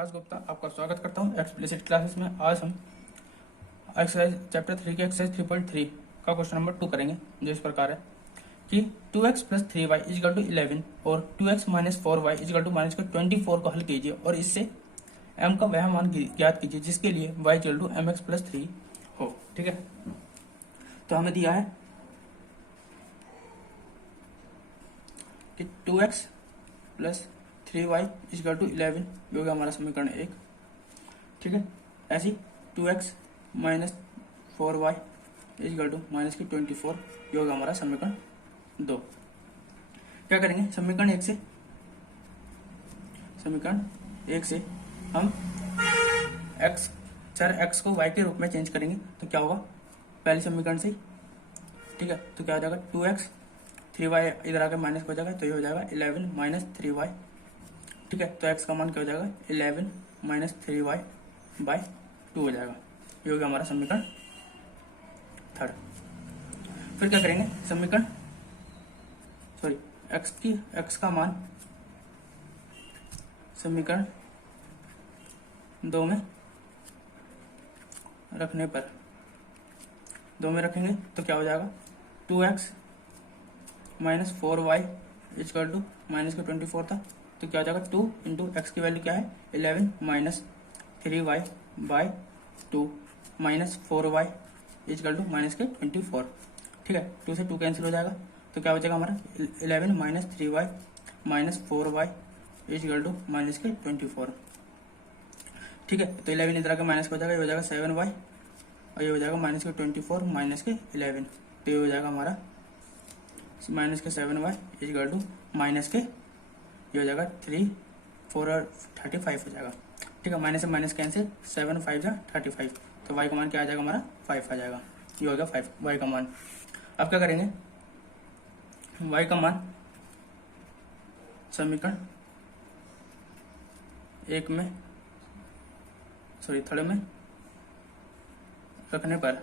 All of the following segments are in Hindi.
प्रकाश गुप्ता आपका स्वागत करता हूं एक्सप्लिसिट क्लासेस में। आज हम एक्सरसाइज चैप्टर 3 के एक्सरसाइज 3.3 का क्वेश्चन नंबर 2 करेंगे, जो इस प्रकार है कि 2x plus 3y is equal to 11 और 2x minus 4y is equal to minus 24 को हल कीजिए और इससे m का वह मान ज्ञात कीजिए जिसके लिए y equal to mx plus 3 हो। ठीक है, तो हमें दिया है कि 2x plus 3y is equal to 11 जो कि हमारा समीकरण 1। ठीक है, ऐसी 2x minus 4y is equal to minus की 24 जो कि हमारा समीकरण 2। क्या करेंगे, समीकरण 1 से हम चर x को y के रूप में चेंज करेंगे तो क्या होगा, पहले समीकरण से। ठीक है, तो क्या हो जाएगा 2x 3y इधर आकर माइनस हो जाएगा तो ये हो जाएगा 11 माइनस 3y। ठीक है, तो x का मान क्या हो जाएगा 11 माइनस 3y बाई 2 हो जाएगा, ये हो गया हमारा समीकरण 3। फिर क्या करेंगे, x का मान समीकरण 2 में रखने पर 2 में रखेंगे तो क्या हो जाएगा 2x minus 4y equal to minus का 24 था, तो क्या हो जाएगा 2 इंटू एक्स की वैल्यू क्या है 11 minus 3y by 2 minus 4y equal to minus के 24। ठीक है, 2 से 2 कैंसिल हो जाएगा तो क्या बचेगा हमारा 11 minus 3y minus 4y equal to minus के 24। ठीक है, तो 11 इधर आकर माइनस हो जाएगा, ये हो जाएगा 7y और ये हो जाएगा माइनस के 24 माइनस के 11, तो ये हो जाएगा हमारा माइनस के 7y इजकल टू माइनस के ये हो जाएगा 3 4 और 35 हो जाएगा। ठीक है, माइनस से माइनस कैंसिल 7 5 जा 35, तो y का मान क्या आ जाएगा हमारा 5 आ जाएगा, ये हो गया 5 y का मान। अब क्या करेंगे, y का मान समीकरण 1 में थर्ड में रखने पर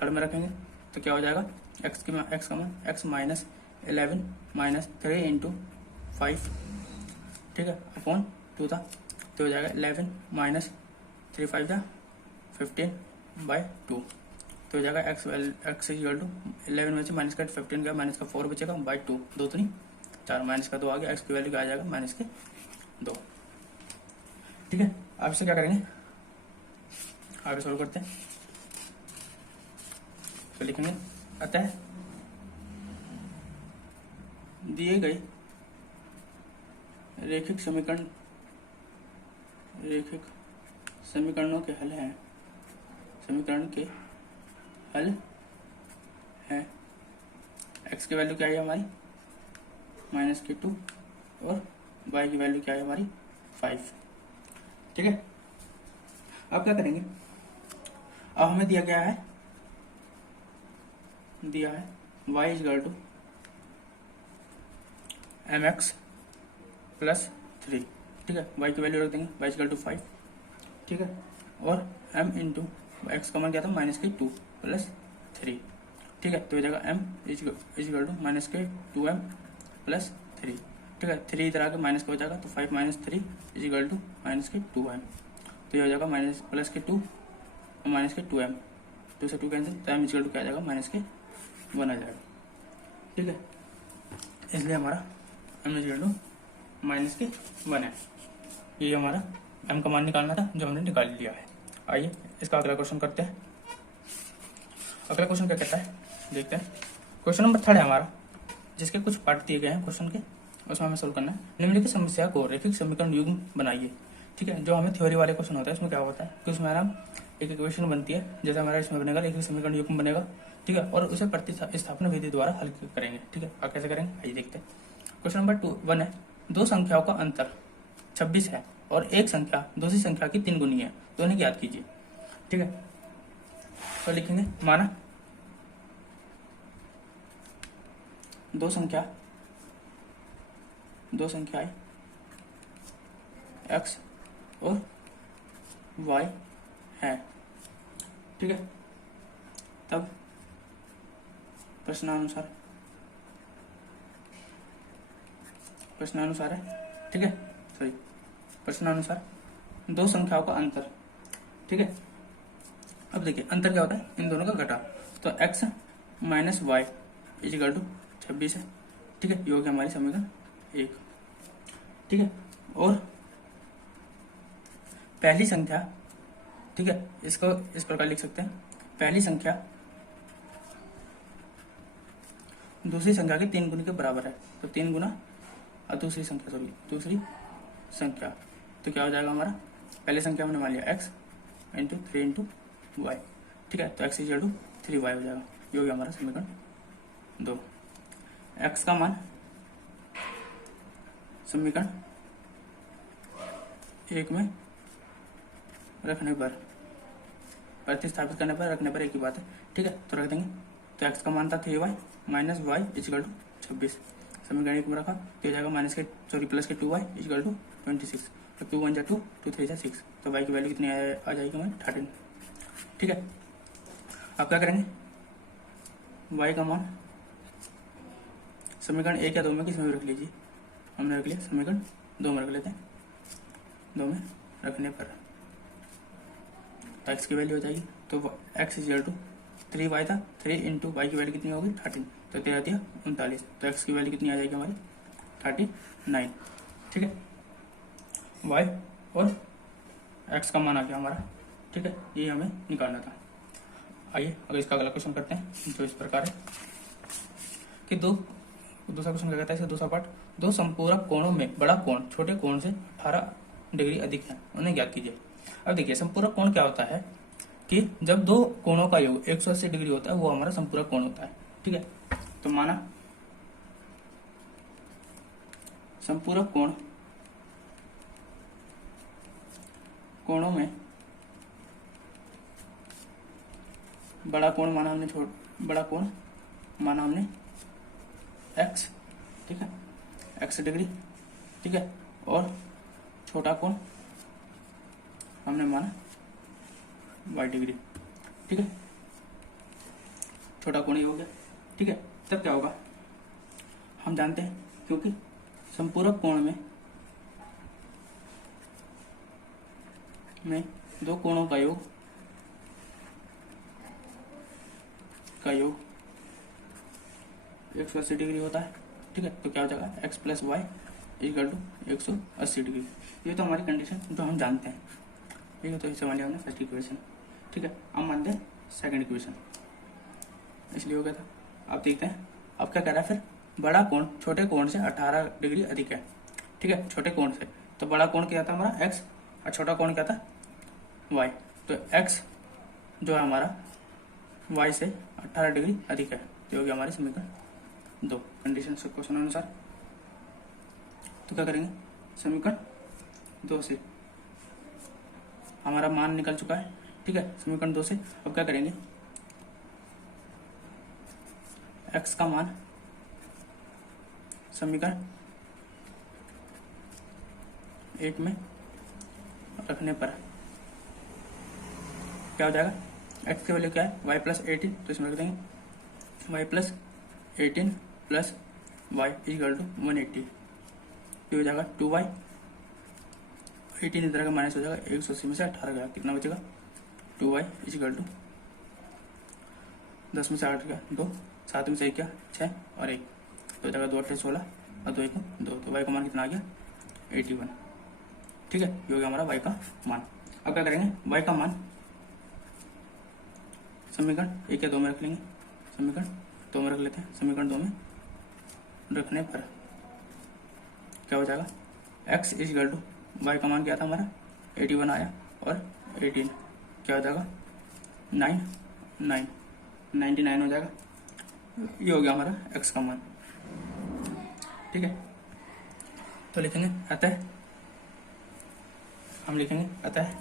थर्ड में रखेंगे तो क्या हो जाएगा x का मान x माइनस 11 माइनस 3 इंटू 5। ठीक है, अपॉन 2 था तो हो जाएगा 11 माइनस 3 5 था 15 बाई 2, तो हो जाएगा x इक्वल टू 11 में से माइनस का 15 का माइनस का 4 बचेगा बाई 2, 2 तो नहीं 4 माइनस का 2 आ गया, x की वैल्यू क्या आ जाएगा माइनस के 2। ठीक है, अब इससे क्या करेंगे, आगे सोल्व करते हैं। तो लिखेंगे अतः दिए गए रैखिक समीकरणों के हल हैं, समीकरण के हल हैं। x की वैल्यू क्या है हमारी माइनस के 2 और y की वैल्यू क्या है हमारी 5। ठीक है, अब क्या करेंगे, अब हमें दिया है y equal to mx plus 3। ठीक है, y की वैल्यू रख देंगे y इजकल टू 5। ठीक है, और m इंटू एक्स का मान क्या था माइनस के 2 प्लस 3। ठीक है, तो हो जाएगा m इजकल टू माइनस के 2m प्लस 3। ठीक है, 3 इधर आके माइनस का हो जाएगा तो 5 माइनस 3 इजकल टू माइनस के 2m, तो ये हो जाएगा माइनस प्लस के 2 और माइनस के 2m, 2 से 2 कैंसिल तो m इजकल टू क्या आ जाएगा माइनस के 1 आ जाएगा। ठीक है, इसलिए हमारा m इजकल टू माइनस के 1 है। ये हमारा m का मान निकालना था जो हमने निकाल लिया है। आइए इसका अगला क्वेश्चन करते हैं। अगला क्वेश्चन क्या कहता है देखते हैं। क्वेश्चन नंबर 3 है हमारा, जिसके कुछ पार्ट दिए गए हैं क्वेश्चन के, उसमें हमें सोल्व करना है। निम्नलिखित समस्या को रैखिक समीकरण युग्म बनाइए। ठीक है, जो हमें थ्योरी वाले क्वेश्चन होता है इसमें क्या होता है कि उसमें हमारा एक इक्वेशन बनती है, जैसे हमारा इसमें बनेगा रैखिक समीकरण युग्म बनेगा। ठीक है, और उसे प्रतिस्थापन विधि द्वारा हल करेंगे। ठीक है, अब कैसे करेंगे आइए देखते हैं। क्वेश्चन नंबर 1 है, दो संख्याओं का अंतर 26 है और एक संख्या दूसरी संख्या की 3 गुनी है, तो इन्हें याद कीजिए। ठीक है, तो लिखेंगे माना दो संख्याएं x और y है। ठीक है, तब प्रश्नानुसार है। ठीक है, प्रश्नानुसार दो संख्याओं का अंतर, ठीक है। अब देखिए अंतर क्या होता है, इन दोनों का घटा, तो x minus y equal to 26 है, ठीक है। ये हो गया हमारी समीकरण 1, ठीक है। और पहली संख्या, ठीक है, इसको इस प्रकार लिख सकते हैं, पहली संख्या दूसरी संख्या के 3 गुने के बराबर है, तो 3 गुना, और दूसरी संख्या तो क्या हो जाएगा हमारा, पहले संख्या हमने मान लिया x इंटू 3 इंटू वाई, ठीक है। तो x इक्वल टू 3y हो जाएगा। ये हो गया हमारा समीकरण 2। x का मान समीकरण 1 में रखने पर, प्रतिस्थापित करने पर, रखने पर एक ही बात है, ठीक है। तो रख देंगे, तो x का मान था 3y minus y equal to 26, समीकरण 1 में रखा तो हो जाएगा प्लस के 2y इजिकल टू 26, तो 2 1 जा 2, 2 3 जा 6, तो y की वैल्यू कितनी आ जाएगी हमारी 13, ठीक है। अब क्या करेंगे, y का मान समीकरण 1 या 2 में किस में रख लीजिए, हमने रख लिया समीकरण 2 में रख लेते हैं, 2 में रखने पर तो x की वैल्यू हो जाएगी, तो x इक्वल टू 3y था, 3 इंटू वाई की वैल्यू कितनी होगी 13, तो 13 दिया 39, तो x की वैल्यू कितनी आ जाएगी हमारी 39, ठीक है। y और x का मान आ गया हमारा, ठीक है, ये हमें निकालना था। आइए अगर इसका अगला क्वेश्चन करते हैं, जो इस प्रकार है कि दूसरा क्वेश्चन क्या कहता है, इसका दूसरा पार्ट, दो संपूरक कोणों में बड़ा कोण छोटे कोण से 18 डिग्री अधिक है, उन्हें ज्ञात कीजिए। अब देखिए संपूरक कोण क्या होता है कि जब दो कोणों का योग 180 डिग्री होता है, वो हमारा संपूरक कोण होता है, ठीक है। तो माना संपूरक कोणों में बड़ा कोण माना हमने x, ठीक है, x डिग्री, ठीक है, और छोटा कोण हमने माना y डिग्री, ठीक है, छोटा कोण ही हो गया, ठीक है। तब क्या होगा, हम जानते हैं, क्योंकि संपूरक कोण में दो कोणों का योग 180 डिग्री होता है, ठीक है। तो क्या हो जाएगा x plus y equal to 180 degree, ये तो हमारी कंडीशन जो हम जानते हैं, ठीक है। तो इसे मान लिया हमने फर्स्ट इक्वेशन, ठीक है। अब मानते हैं सेकंड इक्वेशन, इसलिए हो गया था। अब देखते हैं अब क्या कर रहा है, फिर बड़ा कोण छोटे कोण से 18 डिग्री अधिक है, ठीक है, छोटे कोण से। तो बड़ा कोण क्या था हमारा x और छोटा कोण क्या था y, तो x जो है हमारा y से 18 डिग्री अधिक है, जो हो गया हमारे समीकरण 2 कंडीशन से क्वेश्चन अनुसार। तो क्या करेंगे, समीकरण 2 से हमारा मान निकल चुका है, ठीक है, समीकरण 2 से। अब क्या करेंगे, x का मान समीकरण 1 में रखने पर क्या हो जाएगा, x की वैल्यू क्या है y प्लस 18, तो इसमें रख देंगे y plus 18 plus y equal to 180, ये हो जाएगा 2y, 18 इधर का माइनस हो जाएगा, 180 में से 18 गया, कितना बचेगा 2y इक्वल टू 10 में से 8 गया 2, 7 में से 1 क्या 6 और 1, तो हो जाएगा 2 8 16 और 2 1 2, तो y का मान कितना आ गया 81, ठीक है। ये हो गया हमारा y का मान। अब क्या करेंगे, y का मान समीकरण 1 या 2 में रख लेंगे, समीकरण 2 में रख लेते हैं, समीकरण 2 में रखने पर क्या हो जाएगा, x इक्वल टू y का मान क्या था हमारा 81 आया, और 18 क्या हो जाएगा 99 हो जाएगा, ये हो गया हमारा x का मान, ठीक है। तो लिखेंगे अतः, हम लिखेंगे अतः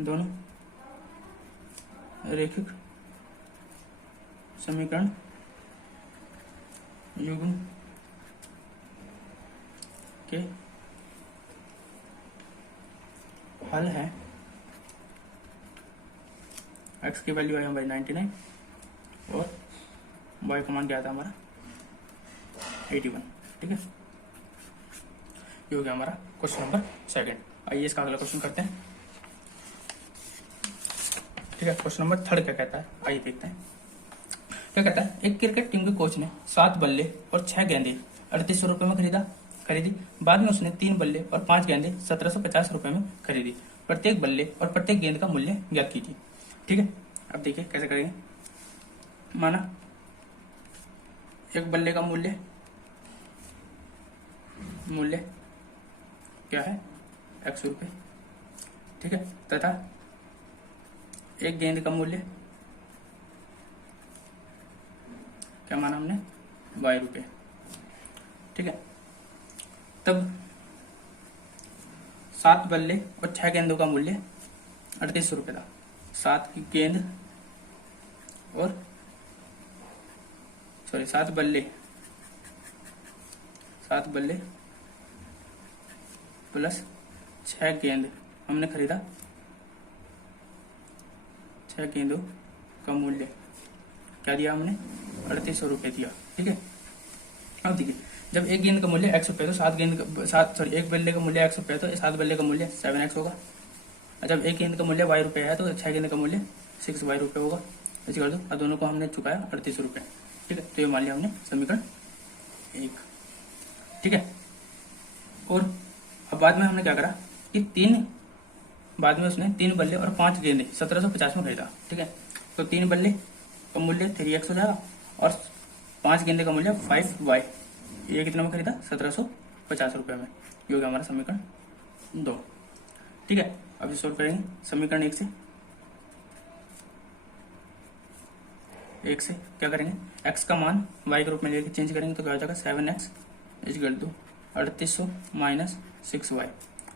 दोनों रैखिक समीकरण युग्म के हल है, x की वैल्यू आई हमारी 99 और y का मान क्या था हमारा 81, ठीक है। ये हो गया हमारा क्वेश्चन नंबर 2। आइए इसका अगला क्वेश्चन करते हैं। ठीक है, क्वेश्चन नंबर 3 क्या कहता है, आइए देखते हैं। क्या कहता है, एक क्रिकेट टीम के कोच ने 7 बल्ले और 6 गेंदें 3800 रुपए में खरीदी। बाद में उसने 3 बल्ले और 5 गेंदें 1750 रुपए में खरीदी। प्रत्येक बल्ले और प्रत्येक गेंद का मूल्य ज्ञात कीजिए। ठीक है, अब देखिए कैसे करेंगे। माना एक बल्ले का मूल्य क्या है, 100 रुपये। ठीक है, तथा एक गेंद का मूल्य क्या माना हमने, 22 रुपये। ठीक है, तब 7 बल्ले और 6 गेंदों का मूल्य 3800 रुपये था। 7 की गेंद और 7 बल्ले प्लस 6 गेंद हमने खरीदा। 6 गेंदों का मूल्य क्या दिया हमने, 3800 रुपये दिया। ठीक है, अब देखिए, जब एक गेंद का मूल्य 100 रुपये तो एक बल्ले का मूल्य 100 रुपये तो 7 बल्ले का मूल्य 7x होगा। और जब एक गेंद का मूल्य y रुपये है तो 6 गेंद का मूल्य 6y रुपये होगा। ऐसे कर दो, और दोनों को हमने चुकाया 3800 रुपये। ठीक है, तो ये मान लिया हमने समीकरण 1। ठीक है, और अब बाद में हमने क्या करा कि बाद में उसने 3 बल्ले और 5 गेंदे 1750 में खरीदा। ठीक है, तो 3 बल्ले का मूल्य 3x हो जाएगा और 5 गेंदे का मूल्य 5y। ये कितना में खरीदा, 1750 रुपये में। ये हो गया हमारा समीकरण 2। ठीक है, अब सोल्व करेंगे समीकरण 1 से क्या करेंगे, x का मान y के रूप में लेके चेंज करेंगे तो क्या हो जाएगा, 7x equal to 3800 minus 6y।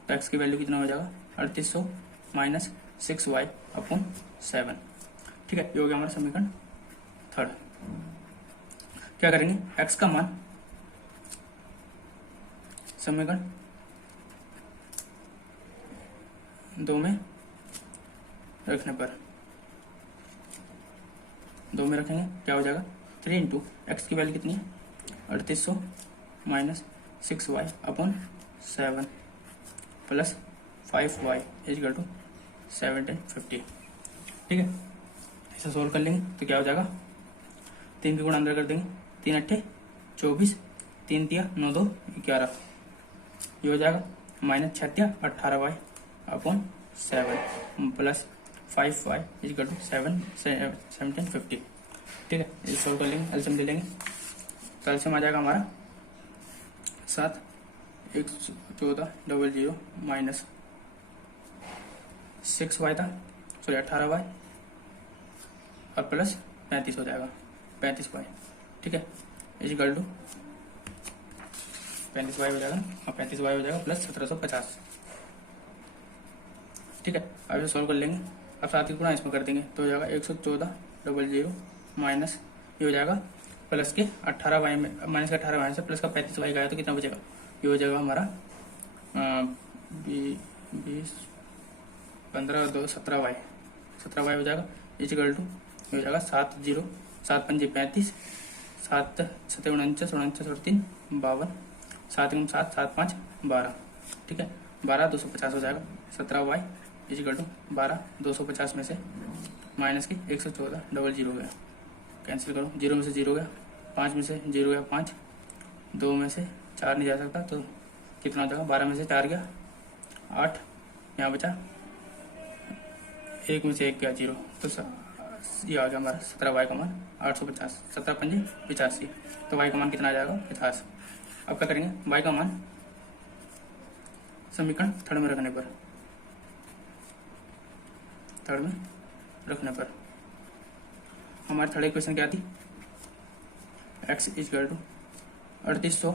तो x की वैल्यू कितना हो जाएगा, 3800 माइनस 6y अपॉन 7। ठीक है, ये हो गया हमारा समीकरण 3। क्या करेंगे, x का मान समीकरण 2 में रखने पर 2 में रखेंगे, क्या हो जाएगा, 3 इंटू एक्स की वैल्यू कितनी है, 3800 minus 6y upon 7 plus 5y equal to 1750। ठीक है, इसे सोल्व कर लेंगे तो क्या हो जाएगा, 3 के गुण अंदर कर देंगे, 3 अट्ठे 24, 3 तिया 9 2 11। ये हो जाएगा minus 6 18y upon 7 plus 5y equal to 1750। ठीक है, इसे सोल्व कर लेंगे, एलसीएम ले लेंगे तो एलसीएम आ जाएगा हमारा 7 1 14 00 माइनस 6y था 18y और प्लस 35 हो जाएगा 35y। ठीक है, इक्वल टू 35y हो जाएगा और 35y हो जाएगा प्लस 1750। ठीक है, अब इसे सोल्व कर लेंगे। अब 7 की गुणा इसमें कर देंगे तो हो जाएगा 114 00 माइनस ये हो जाएगा प्लस के 18y में माइनस का 18y से प्लस का 35y गया तो कितना बचेगा, ये हो जाएगा हमारा 20 15 2 17y हो जाएगा इक्वल टू ये हो जाएगा 7 0 7 5 35 7 7 49 49 और 3 52 7 7 7 5 12। ठीक है, 12 250 हो जाएगा 17y इक्वल टू 12 250 में से माइनस की 114 00 गया, कैंसिल करो, 0 में से 0 गया, 5 में से 0 गया 5, 2 में से 4 नहीं जा सकता तो कितना हो जाएगा, 12 में से 4 गया 8, यहाँ बचा 1 में से 1 गया 0, तो ये आ गया हमारा 17y का मान 850। 17 5 85, तो y का मान कितना आ जाएगा 50। अब क्या करेंगे, y का मान समीकरण 3 में रखने पर हमारी थर्ड इक्वेशन क्या थी, x equal to 3800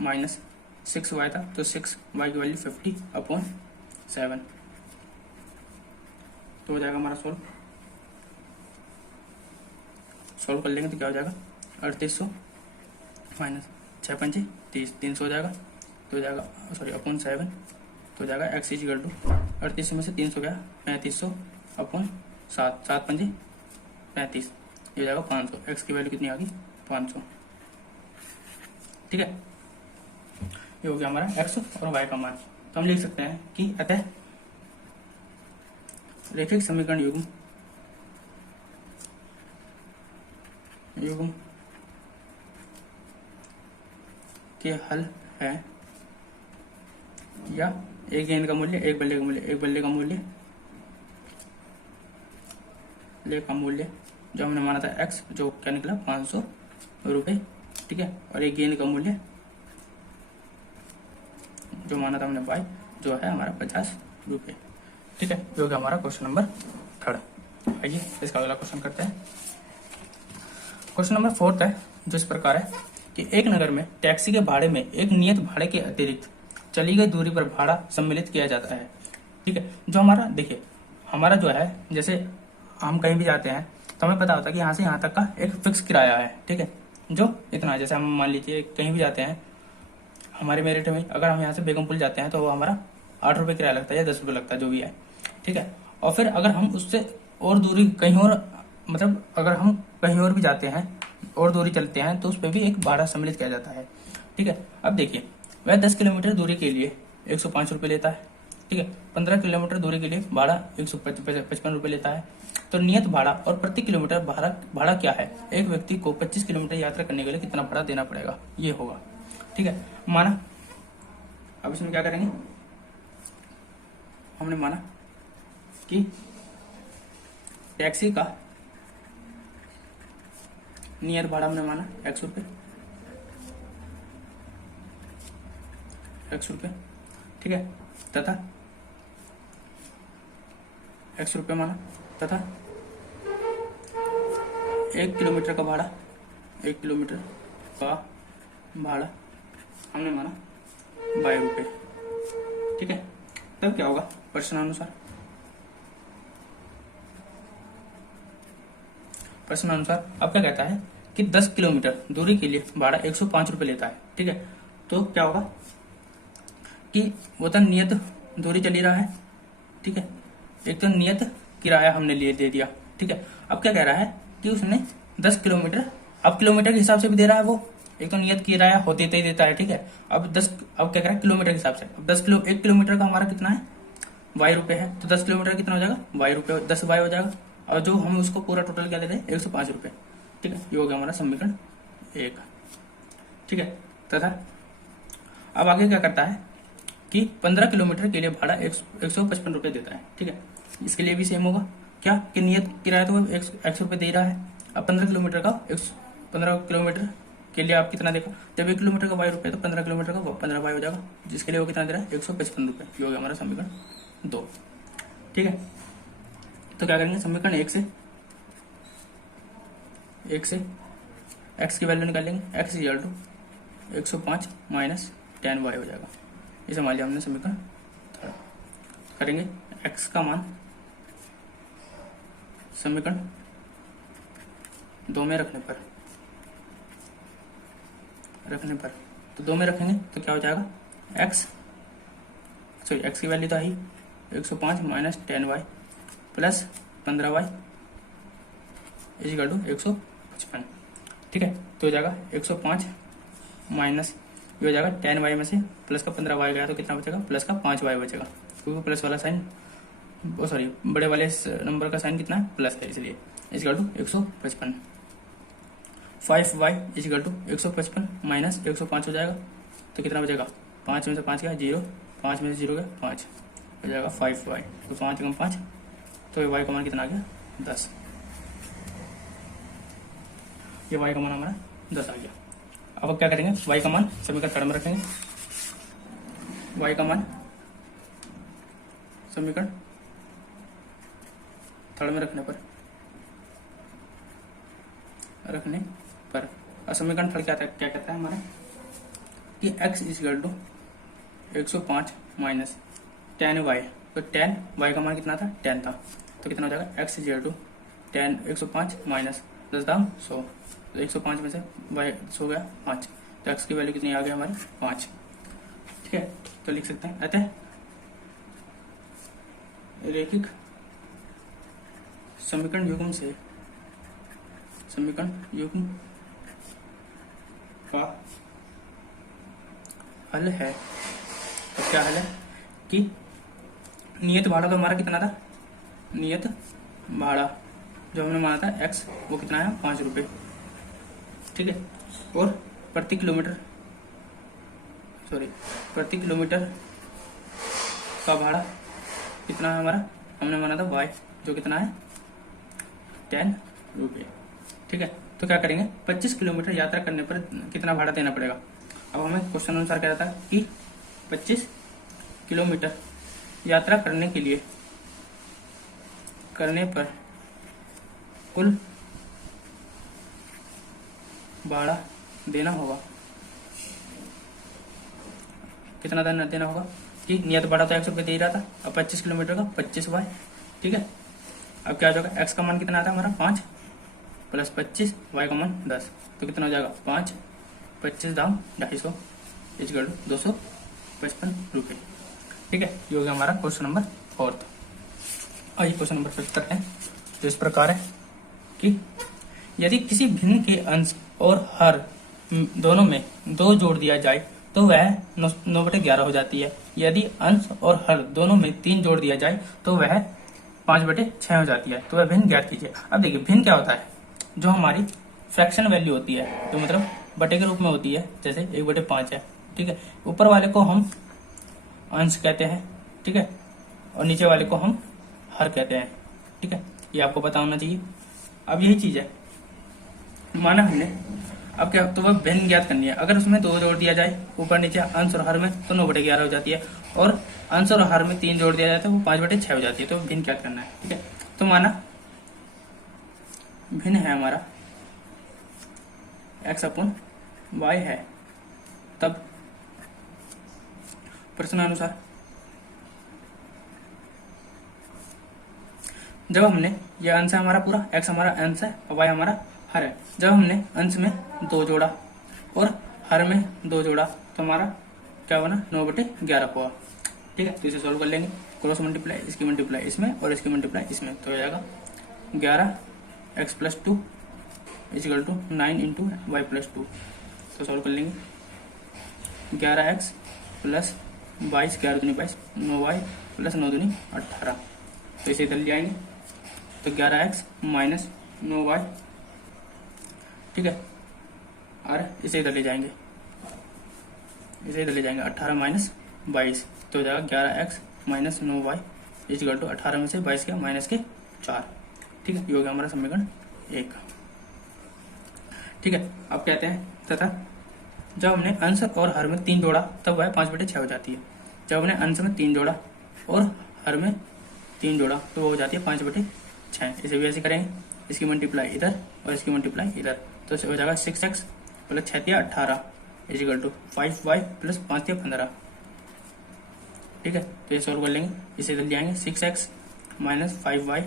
minus 6y था तो 6y की वैल्यू 50 अपॉन 7। तो हो जाएगा हमारा सोल्व कर लेंगे तो क्या हो जाएगा, 3800 माइनस 6 5 30 300 हो जाएगा, तो हो जाएगा अपॉन 7, तो हो जाएगा x इक्वल टू 3800 में से 300 गया 3500 अपॉन 7 7 5 35, ये हो जाएगा 500। x की वैल्यू कितनी आ गई, 500। ठीक है, ये हो गया हमारा x और y का मान। तो हम लिख सकते हैं कि अतः रैखिक समीकरण युग्म के हल है, या एक गेंद का मूल्य, एक बल्ले का मूल्य, एक बल्ले का मूल्य, ले का मूल्य जो हमने माना था x, जो क्या निकला 500 रुपये, ठीक है, और एक गेंद का मूल्य जो माना था हमने y, जो है हमारा 50 रुपये, ठीक है। जो कि हमारा क्वेश्चन नंबर 3। आइए इसका अगला क्वेश्चन करते हैं। क्वेश्चन नंबर 4 है, जो इस प्रकार है कि एक नगर में टैक्सी के भाड़े में एक नियत भाड़े के अतिरिक्त चली गई दूरी पर भाड़ा सम्मिलित किया जाता है, ठीक है। जो हमारा देखिए, हमारा जो है, जैसे हम कहीं भी जाते हैं तो हमें पता होता है कि यहाँ से यहाँ तक का एक फिक्स किराया है, ठीक है, जो इतना है। जैसे हम मान लीजिए कहीं भी जाते हैं, हमारे मेरिट में अगर हम यहाँ से बेगम पुल जाते हैं तो वो हमारा 8 रुपये किराया लगता है या 10 रुपये लगता है, जो भी है, ठीक है। और फिर अगर हम उससे और दूरी कहीं और, मतलब अगर हम कहीं और भी जाते हैं और दूरी चलते हैं तो उस पर भी एक भाड़ा सम्मिलित किया जाता है, ठीक है। अब देखिए, वह 10 किलोमीटर दूरी के लिए 105 रुपये लेता है, ठीक है। 15 किलोमीटर दूरी के लिए भाड़ा 155 रुपये लेता है। तो नियत भाड़ा और प्रति किलोमीटर भाड़ा क्या है, एक व्यक्ति को 25 किलोमीटर यात्रा करने के लिए कितना भाड़ा देना पड़ेगा, ये होगा, ठीक है। माना, अब इसमें क्या करेंगे, हमने माना कि टैक्सी का नियत भाड़ा हमने माना 100 रुपये, 100 रुपये, ठीक है, तथा 100 रुपये माना, तथा 1 किलोमीटर का भाड़ा, 1 किलोमीटर का भाड़ा हमने माना 22 रुपये, ठीक है। तब क्या होगा, प्रश्नानुसार अब क्या कहता है कि 10 किलोमीटर दूरी के लिए भाड़ा 105 रुपये लेता है, ठीक है। तो क्या होगा कि वो तो नियत दूरी चली रहा है, ठीक है, एक तो नियत किराया हमने लिए दे दिया, ठीक है। अब क्या कह रहा है कि उसने 10 किलोमीटर, अब किलोमीटर के हिसाब से भी दे रहा है वो, एक तो नियत किराया होते ही देता है, ठीक है। अब क्या कह रहा है, किलोमीटर के हिसाब से। अब 1 किलोमीटर का हमारा कितना है, y रुपये है, तो 10 किलोमीटर कितना हो जाएगा, y रुपये, 10 y हो जाएगा। और जो हम उसको पूरा टोटल क्या ले रहे हैं, 105 रुपये, ठीक है। ये हो गया हमारा समीकरण 1, ठीक है। तथा अब आगे क्या करता है कि 15 किलोमीटर के लिए भाड़ा 155 रुपये देता है, ठीक है। इसके लिए भी सेम होगा क्या, कि नियत किराया तो 100 रुपये दे रहा है। अब 15 किलोमीटर का 15 किलोमीटर के लिए आप कितना देगा, जब 1 किलोमीटर का y रुपये तो 15 किलोमीटर का 15 y हो जाएगा, जिसके लिए वो कितना दे रहा है, 155 रुपये। ये हो गया हमारा समीकरण 2, ठीक है। तो क्या करेंगे, समीकरण 1 से x की वैल्यू निकालेंगे, x equal to 105 minus 10y हो जाएगा। इसे मान लिया हमने समीकरण। करेंगे x का मान समीकरण 2 में रखने पर, तो 2 में रखेंगे तो क्या हो जाएगा, x की वैल्यू तो आई 105 minus 10y plus 15y equal to 155, ठीक है। तो हो जाएगा 105 माइनस, ये हो जाएगा 10y में से प्लस का 15y गया तो कितना बचेगा, प्लस का 5y बचेगा, क्योंकि प्लस वाला साइन, सॉरी बड़े वाले नंबर का साइन कितना है, प्लस है, इसलिए equal to 155। 5y equal to 155 minus 105 हो जाएगा, तो कितना बचेगा, 5 में से 5 गया 0, 5 में से 0 गया 5, हो जाएगा 5y, तो 5 कम 5, तो ये y का मान कितना आ गया, 10। ये y का मान हमारा 10 आ गया। अब क्या करेंगे, y का मान समीकरण 3 में रखेंगे, y का मान समीकरण 3 में रखने पर समीकरण 3 क्या कहता है हमारा कि x equal to 105 minus 10y, तो 10y का मान कितना था, 10 था, तो कितना हो जाएगा, x इक्वल टू 105 माइनस 10 दाम 100, तो 105 में से y 100 गया 5, तो x की वैल्यू कितनी आ गई हमारी 5, ठीक है। तो लिख सकते हैं अतः रैखिक समीकरण युग्म का हल है। तो क्या हल है कि नियत भाड़ा तो हमारा कितना था, नियत भाड़ा जो हमने माना था x, वो कितना है 5 रुपये, ठीक है। और प्रति किलोमीटर का भाड़ा कितना है हमारा, हमने माना था y, जो कितना है 10 रुपये, ठीक है। तो क्या करेंगे, 25 किलोमीटर यात्रा करने पर कितना भाड़ा देना पड़ेगा। अब हमें क्वेश्चन अनुसार कह रहा था कि 25 किलोमीटर यात्रा करने पर कुल भाड़ा देना होगा, कितना देना होगा कि नियत भाड़ा तो 100 रुपये दे ही रहा था, अब 25 किलोमीटर का 25y, ठीक है। अब क्या हो जाएगा, x का मान कितना आता है हमारा 5 प्लस 25, y का मान 10, तो कितना हो जाएगा 5, 25 दाम 250 इक्वल टू 255 रुपये, ठीक है। ये हो गया हमारा क्वेश्चन नंबर 4। आइए क्वेश्चन नंबर 5 करते हैं। तो इस प्रकार है कि यदि किसी भिन्न के अंश और हर दोनों में 2 जोड़ दिया जाए तो वह 9/11 हो जाती है। यदि अंश और हर दोनों में 3 जोड़ दिया जाए तो वह 5/6 हो जाती है। तो वह भिन्न ज्ञात कीजिए। अब देखिए भिन्न क्या होता है, जो हमारी फ्रैक्शन वैल्यू होती है, तो मतलब बटे के रूप में होती है, जैसे 1/5 है, ठीक है। ऊपर वाले को हम अंश कहते हैं, ठीक है, और नीचे वाले को हम हर कहते हैं, ठीक है। ये आपको पता होना चाहिए। अब यही चीज है, माना हमने, अब क्या, तो वह भिन्न ज्ञात करनी है। अगर उसमें 2 जोड़ दिया जाए ऊपर नीचे अंश और हर में, तो 9/11 हो जाती है, और अंश और हर में 3 जोड़ दिया जाता है, वो 5/6 हो जाती है। तो भिन्न ज्ञात करना है, ठीक है। तो माना भिन्न है हमारा x/y है, तब प्रश्नानुसार जब हमने, यह अंश है हमारा पूरा, x हमारा अंश है और y हमारा हर है, जब हमने अंश में 2 जोड़ा और हर में 2 जोड़ा तो हमारा क्या बना 9/11 हुआ, ठीक है। तो इसे सॉल्व कर लेंगे, क्रॉस मल्टीप्लाई, इसकी मल्टीप्लाई इसमें और इसकी मल्टीप्लाई इसमें, तो हो जाएगा 11x+2 equal to 9 into y + 2। तो सॉल्व कर लेंगे, 11x प्लस 22, 11 दूनी 22, 9y प्लस 9 दूनी 18। तो इसे इधर ले जाएंगे, तो 11x माइनस 9y, ठीक है, और इसे इधर ले जाएंगे, 18 माइनस 22, तो हो जाएगा 11x minus 9y equal to 18 में से 22 के माइनस के 4, ठीक है। ये हो गया हमारा समीकरण 1, ठीक है। अब कहते हैं तथा जब हमने अंश और हर में 3 जोड़ा तब वह 5/6 हो जाती है। जब हमने अंश में 3 जोड़ा और हर में 3 जोड़ा तो वो हो जाती है 5/6। इसे भी ऐसे करेंगे, इसकी मल्टीप्लाई इधर और इसकी मल्टीप्लाई इधर, तो हो जाएगा 6x plus 6 × 18 equal to 5y plus 5 × 15, ठीक है। तो ये सॉल्व कर लेंगे, इसे इधर ले आएंगे, 6x माइनस 5y,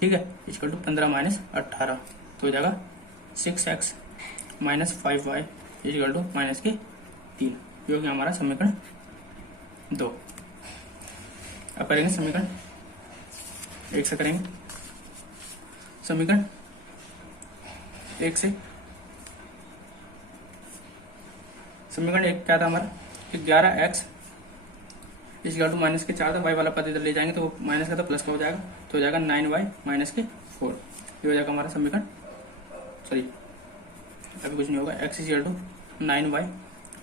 ठीक है, इक्वल टू 15 माइनस 18, तो हो जाएगा 6x minus 5y equal to minus के 3। जो कि हमारा समीकरण 2। अब करेंगे समीकरण 1 से, करेंगे समीकरण 1 से। समीकरण 1 क्या था हमारा कि 11x इक्वल टू माइनस के 4 था, y वाला पद इधर ले जाएंगे तो माइनस का तो प्लस का हो जाएगा, तो हो जाएगा 9y माइनस के 4। ये हो जाएगा हमारा समीकरण, सॉरी अभी कुछ नहीं होगा, x equal to 9y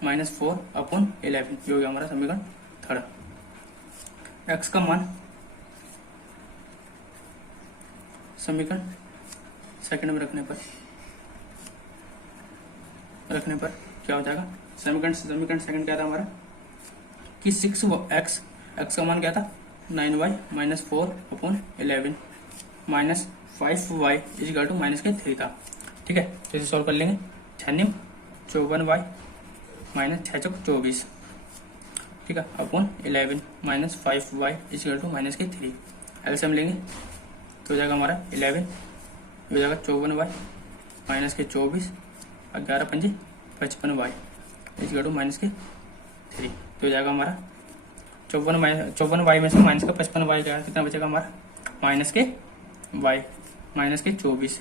minus 4/11। ये हो गया हमारा समीकरण 3। x का मान समीकरण सेकंड में रखने पर क्या हो जाएगा, समीकरण सेकंड क्या था हमारा कि 6x, x का मान क्या था 9y minus 4/11 minus 5y equal to minus के 3 था, ठीक है। तो इसे सॉल्व कर लेंगे, 6 54y माइनस 6 × 24, ठीक है, /11 minus 5y equal to minus के 3। एलसीएम लेंगे तो हो जाएगा हमारा 11, हो जाएगा 54y माइनस के 24, 11 × 5 55y इक्वल टू माइनस के 3। तो हो जाएगा हमारा 54y में से माइनस का 55y का कितना बचेगा हमारा माइनस के y माइनस के 24,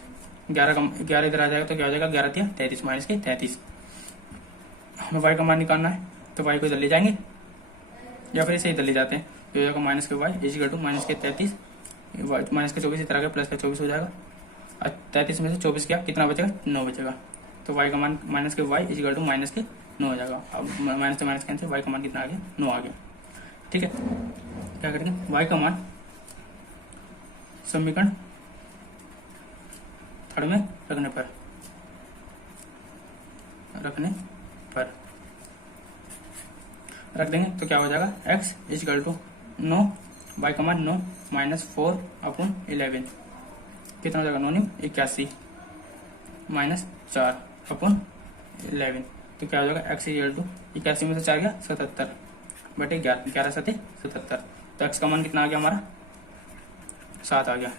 11 इधर आ जाएगा तो क्या हो जाएगा 11 × 33 माइनस के 33। हमें वाई का मान निकालना है, तो वाई को इधर ले जाएंगे या फिर इसे इधर ले जाते हैं, तो हो जाएगा माइनस के वाई इजिकल टू माइनस के 33, माइनस के 24 इस तरह के प्लस का 24 हो जाएगा। 33 में से 24 क्या कितना बचेगा, 9 बचेगा। तो वाई का मान माइनस के वाई इजिकल टू माइनस के 9 हो जाएगा। अब माइनस से माइनस कैंसिल, वाई का मान कितना आ गया, 9 आ गया। ठीक है, क्या करेंगे, वाई का मान समीकरण थर्ड में रखने पर रख देंगे तो क्या हो जाएगा, x इजिकल टू 9, वाई का मान 9 माइनस 4/11 कितना हो जाएगा, 9 81 माइनस 4/11, तो क्या हो जाएगा x इजिकल टू 81 में से 4 गया 77 बटे 11 7 77, तो x का मान कितना आ गया हमारा 7 आ गया।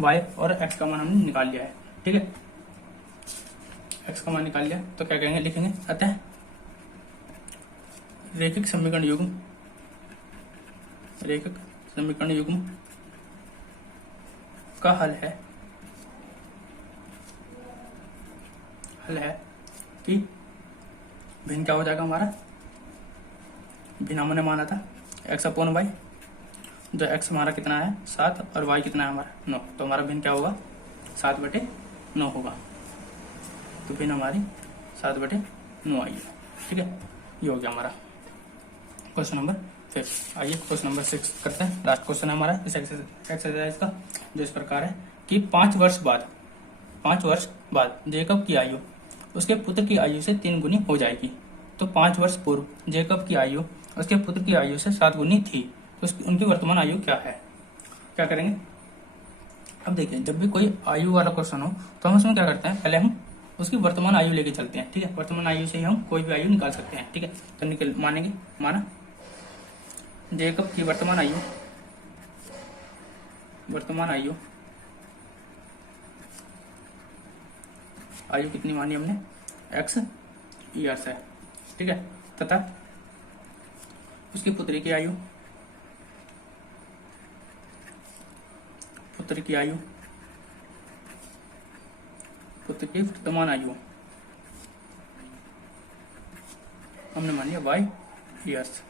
y और x का मान हमने निकाल लिया है। ठीक है, x का मान निकाल लिया तो क्या करेंगे, लिखेंगे अतः रैखिक समीकरण युग्म का हल है कि भिन्न क्या हो जाएगा हमारा, भिन्न हमने माना था x अपॉन वाई, जो x हमारा कितना है 7 और y कितना है हमारा 9, तो हमारा भिन्न क्या होगा 7/9 होगा। तो भिन्न हमारी 7/9 आई है। ठीक है, ये हो गया हमारा क्वेश्चन नंबर 5। आइए क्वेश्चन नंबर 6 करते हैं। लास्ट क्वेश्चन है हमारा इस एक्सरसाइज का, जो इस प्रकार है कि 5 वर्ष बाद जेकब की आयु उसके पुत्र की आयु से 3 गुनी हो जाएगी। तो 5 वर्ष पूर्व जेकब की आयु उसके पुत्र की आयु से 7 गुनी थी, तो उनकी वर्तमान आयु क्या है। क्या करेंगे, अब देखिए जब भी कोई आयु वाला क्वेश्चन हो तो हम उसमें क्या करते हैं, पहले हम उसकी वर्तमान आयु लेके चलते हैं। ठीक है, वर्तमान आयु से ही हम कोई भी आयु निकाल सकते हैं। ठीक है, तो माना जेकब की वर्तमान आयु कितनी मानी हमने, x ईयर्स है। ठीक है, तथा उसकी पुत्री की वर्तमान आयु हमने मानी है y ईयर्स।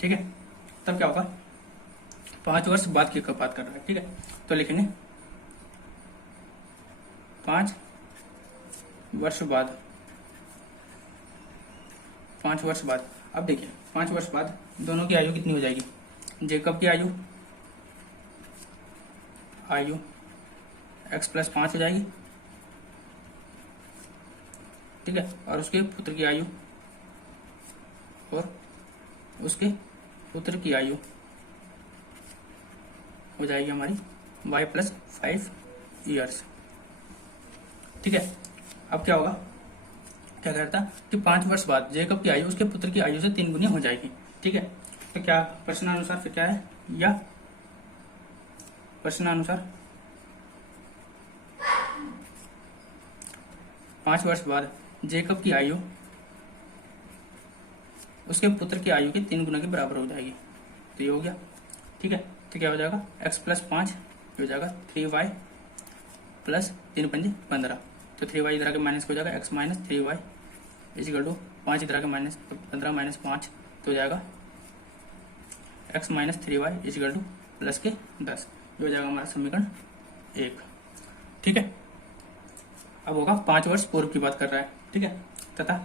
ठीक है, तब क्या होगा, 5 वर्ष बाद की बात कर रहा है। ठीक है, तो लिखेंगे 5 वर्ष बाद। अब देखिए 5 वर्ष बाद दोनों की आयु कितनी हो जाएगी, जेकब की आयु x + 5 हो जाएगी। ठीक है, और उसके पुत्र की आयु हो जाएगी हमारी y + 5 ईयर्स। ठीक है, अब क्या होगा, क्या करता कि 5 वर्ष बाद जेकब की आयु उसके पुत्र की आयु से 3 गुनी हो जाएगी। ठीक है, तो क्या प्रश्नानुसार फिर क्या है, या प्रश्नानुसार 5 वर्ष बाद जेकब की आयु उसके पुत्र की आयु के 3 गुना के बराबर हो जाएगी। तो ये हो गया। ठीक है, तो क्या हो जाएगा, x + 5 हो जाएगा 3y + 3 × 5 = 15। तो 3y इधर आके माइनस हो जाएगा, x - 3y इजिकल टू 5 इधर आके माइनस, तो 15 - 5 तो हो जाएगा x - 3y इजिकल टू +10। ये हो जाएगा हमारा समीकरण 1। ठीक है, अब होगा 5 वर्ष पूर्व की बात कर रहा है। ठीक है, तथा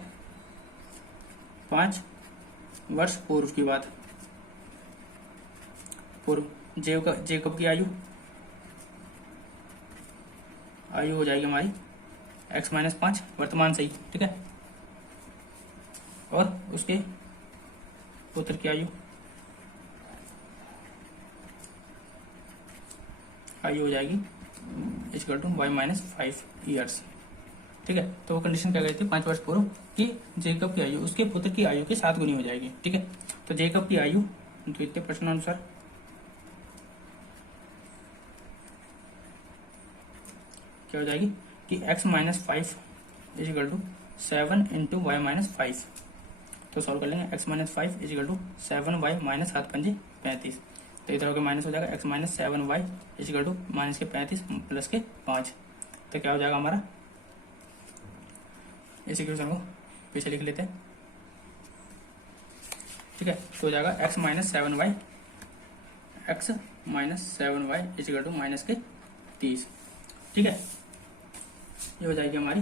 5 वर्ष पूर्व की बात, जेकब की आयु हो जाएगी हमारी x - 5 वर्तमान से ही। ठीक है, और उसके पुत्र की आयु हो जाएगी इक्वल टू y - 5 ईयर्स। ठीक है, तो वो कंडीशन क्या गई थी 5 वर्ष पूर्व कि जेकब की आयु उसके पुत्र की आयु के 7 गुनी हो जाएगी। ठीक है, तो जेकब की आयु द्वितीय प्रश्नानुसार क्या हो जाएगी कि x - 5 इजिकल टू 7 × y - 5। तो सॉल्व कर लेंगे, x - 5 इजिकल टू 7y - 7 × 5 = 35। तो इधर होकर माइनस हो जाएगा, x - 7y इजिकल टू -35 + 5। तो क्या हो जाएगा हमारा इस इक्वेशन को पीछे लिख लेते हैं, ठीक है। तो हो जाएगा x minus 7y equal to minus के 30, ठीक है। ये हो जाएगी हमारी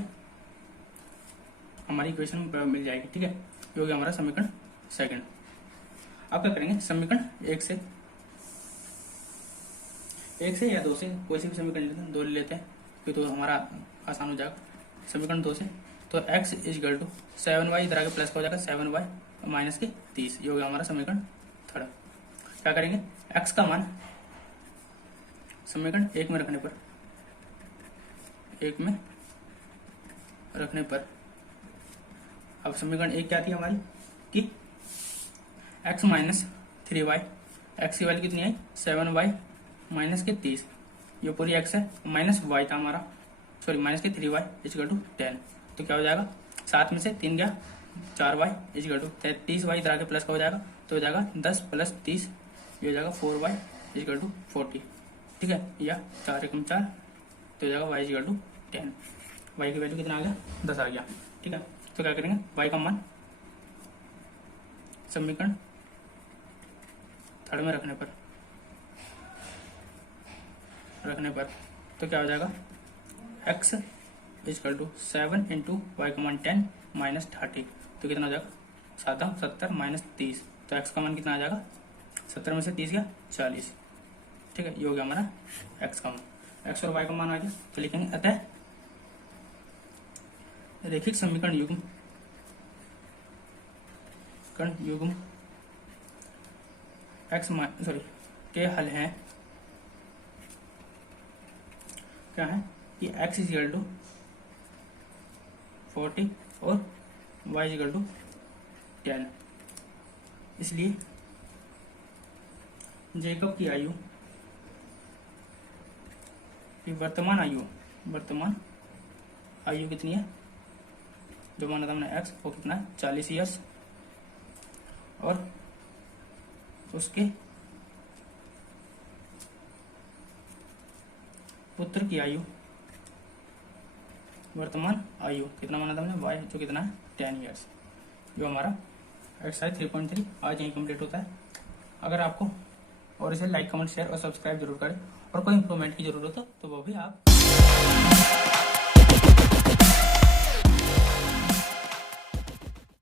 इक्वेशन मिल जाएगी, ठीक है। ये हो गया हमारा समीकरण सेकंड। अब क्या करेंगे, समीकरण एक से या दो से कोई सी भी समीकरण लेते हैं, दो ले लेते हैं क्योंकि तो हमारा आसान हो जाएगा। समीकरण दो से तो x इजिकल टू 7y इधर आगे प्लस का हो जाएगा 7y माइनस के 30, ये हो गया हमारा समीकरण थर्ड। क्या करेंगे, x का मान समीकरण एक में रखने पर अब समीकरण एक क्या थी हमारी कि x माइनस 3y, x की वैल्यू कितनी आई 7y माइनस के 30, ये पूरी x है, माइनस y था हमारा, सॉरी माइनस के 3y इजिकल टू 10। तो क्या हो जाएगा, 7 में से 3 गया 4y इजिकल टू 30y इधर आके प्लस का हो जाएगा, तो हो जाएगा 10 प्लस 30, ये हो जाएगा 4y इजिकल टू 40, ठीक है। या 4 एकम 4, तो हो जाएगा y इजिकल टू 10। y की वैल्यू कितना आ गया 10 आ गया, ठीक है। तो क्या करेंगे, y का मान समीकरण थर्ड में रखने पर तो क्या हो जाएगा, x equal to 7 into y का मान 10 माइनस 30, तो कितना हो जाएगा 70 माइनस 30, तो x का मान कितना आ जाएगा 70 में से 30 गया 40, ठीक है। ये हो गया हमारा x का मान, x और y का मान आ गया। तो लिखेंगे अतः रैखिक समीकरण युग्म के हल हैं, क्या है कि x इजिकल टू 40 और y इजिकल टू 10। इसलिए जेकब की आयु की वर्तमान आयु कितनी है, जो माना था हमने x वो कितना है 40 ईयर्स, और उसके पुत्र की आयु वर्तमान आयु कितना माना था हमने y, जो कितना है 10 ईयर्स। जो हमारा एक्सरसाइज 3.3 आज यहीं कंप्लीट होता है। अगर आपको और इसे लाइक कमेंट शेयर और सब्सक्राइब जरूर करें, और कोई इंप्रूवमेंट की जरूरत हो तो वो भी आप